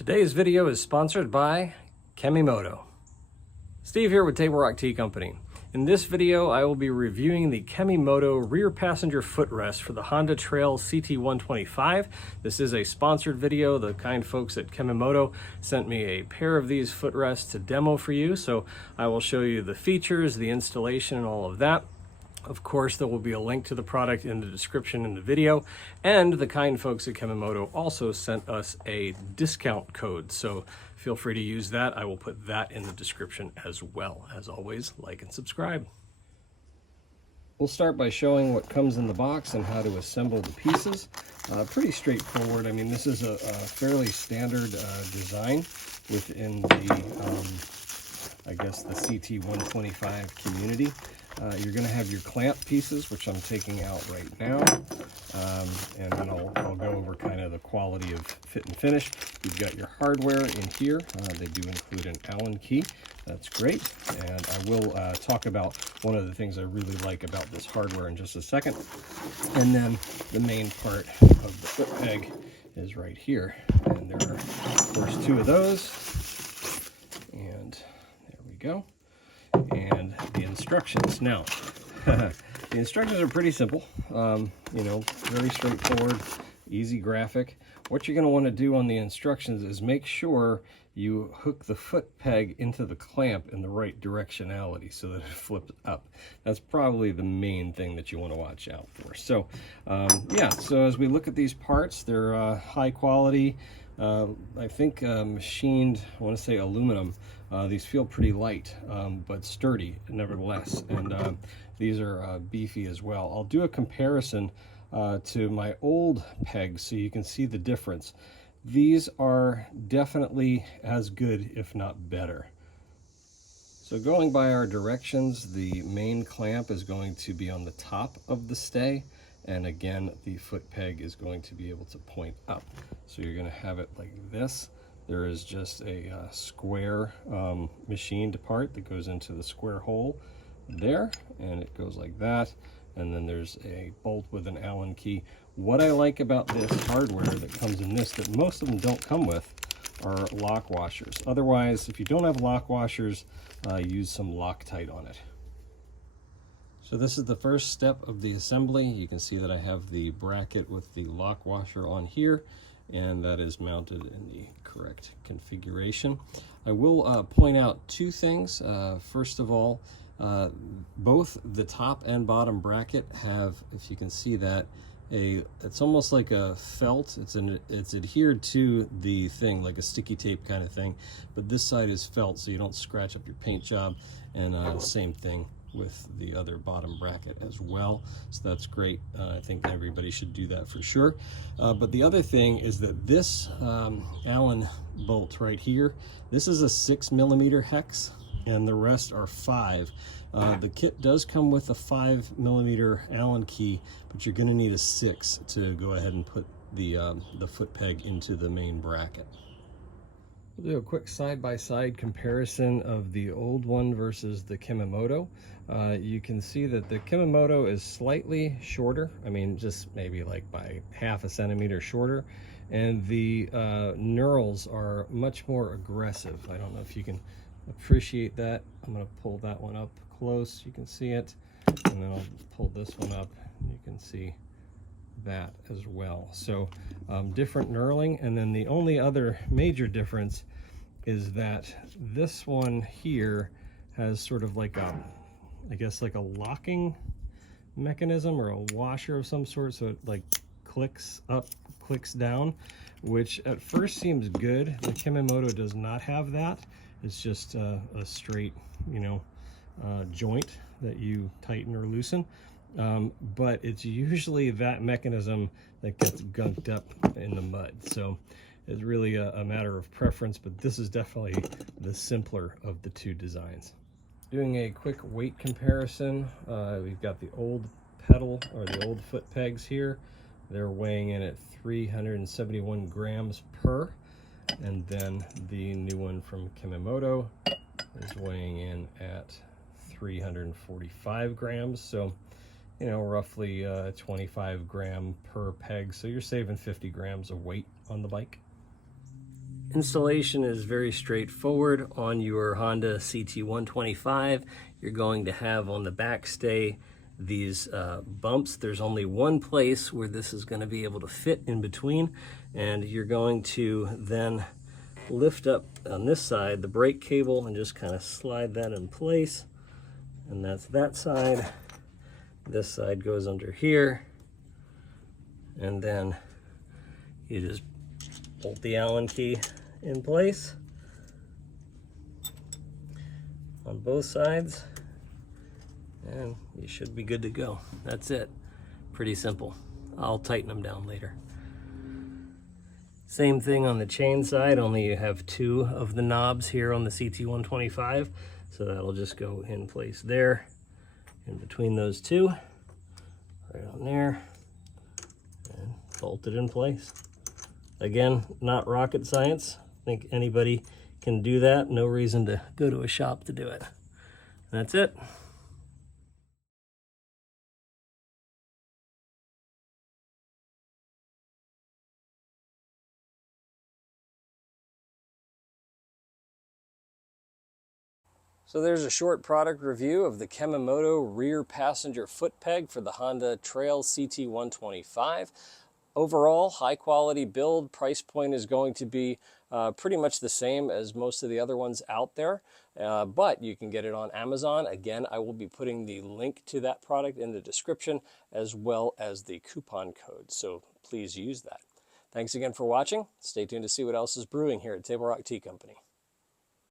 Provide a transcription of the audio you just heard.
Today's video is sponsored by Kemimoto. Steve here with Table Rock Tea Company. In this video, I will be reviewing the Kemimoto rear passenger footrest for the Honda Trail CT125. This is a sponsored video. The kind folks at Kemimoto sent me a pair of these footrests to demo for you, so I will show you the features, the installation, and all of that. Of course, there will be a link to the product in the description in the video, and the kind folks at Kemimoto also sent us a discount code, so feel free to use that. I will put that in the description as well. As always, like and subscribe. We'll start by showing what comes in the box and how to assemble the pieces. Pretty straightforward. I mean, this is a fairly standard design within the, I guess, the CT125 community. You're going to have your clamp pieces, which I'm taking out right now, and then I'll go over kind of the quality of fit and finish. You've got your hardware in here. They do include an Allen key. That's great, and I will talk about one of the things I really like about this hardware in just a second. And then the main part of the foot peg is right here, and there are, of course, two of those, and there we go. And the instructions. Now, the instructions are pretty simple, you know, very straightforward, easy graphic. What you're going to want to do on the instructions is make sure you hook the foot peg into the clamp in the right directionality so that it flips up. That's probably the main thing that you want to watch out for. So, yeah, so as we look at these parts, they're high quality, I think machined, I want to say aluminum. These feel pretty light, but sturdy nevertheless, and these are beefy as well. I'll do a comparison to my old pegs so you can see the difference. These are definitely as good, if not better. So going by our directions, the main clamp is going to be on the top of the stay, and again, the foot peg is going to be able to point up. So you're going to have it like this. There is just a square machined part that goes into the square hole there, and it goes like that. And then there's a bolt with an Allen key. What I like about this hardware that comes in this, that most of them don't come with, are lock washers. Otherwise, if you don't have lock washers, use some Loctite on it. So this is the first step of the assembly. You can see that I have the bracket with the lock washer on here, and that is mounted in the correct configuration. I will point out two things. First of all, both the top and bottom bracket have, if you can see that, it's almost like a felt. It's adhered to the thing, like a sticky tape kind of thing, but this side is felt so you don't scratch up your paint job, and same thing with the other bottom bracket as well, so that's great. I think everybody should do that for sure. But the other thing is that this Allen bolt right here, this is a 6mm hex, and the rest are 5. The kit does come with a 5mm Allen key, but you're going to need a 6 to go ahead and put the foot peg into the main bracket. We'll do a quick side-by-side comparison of the old one versus the Kemimoto. You can see that the Kemimoto is slightly shorter. I mean, just maybe like by ½ centimeter shorter. And the knurls are much more aggressive. I don't know if you can appreciate that. I'm going to pull that one up close. You can see it. And then I'll pull this one up. You can see that as well. So different knurling. And then the only other major difference is that this one here has sort of like a, I guess like a locking mechanism or a washer of some sort, so it like clicks up, clicks down, which at first seems good. The Kemimoto does not have that. It's just a straight, you know, joint that you tighten or loosen. But it's usually that mechanism that gets gunked up in the mud. So it's really a matter of preference, but this is definitely the simpler of the two designs. Doing a quick weight comparison, we've got the old pedal or the old foot pegs here. They're weighing in at 371 grams per, and then the new one from Kemimoto is weighing in at 345 grams. So, you know, roughly 25 gram per peg. So you're saving 50 grams of weight on the bike. Installation is very straightforward. On your Honda CT125, you're going to have on the back stay these bumps. There's only one place where this is going to be able to fit in between, and you're going to then lift up on this side the brake cable and just kind of slide that in place, and that's that side. This side goes under here, and then you just bolt the Allen key in place on both sides, and you should be good to go. That's it. Pretty simple. I'll tighten them down later. Same thing on the chain side, only you have two of the knobs here on the CT125, so that'll just go in place there, in between those two, right on there, and bolt it in place. Again, not rocket science. I think anybody can do that. No reason to go to a shop to do it. That's it. So there's a short product review of the Kemimoto rear passenger foot peg for the Honda Trail CT125. Overall, high quality build. Price point is going to be pretty much the same as most of the other ones out there, but you can get it on Amazon. Again, I will be putting the link to that product in the description, as well as the coupon code, so please use that. Thanks again for watching. Stay tuned to see what else is brewing here at Table Rock Tea Company.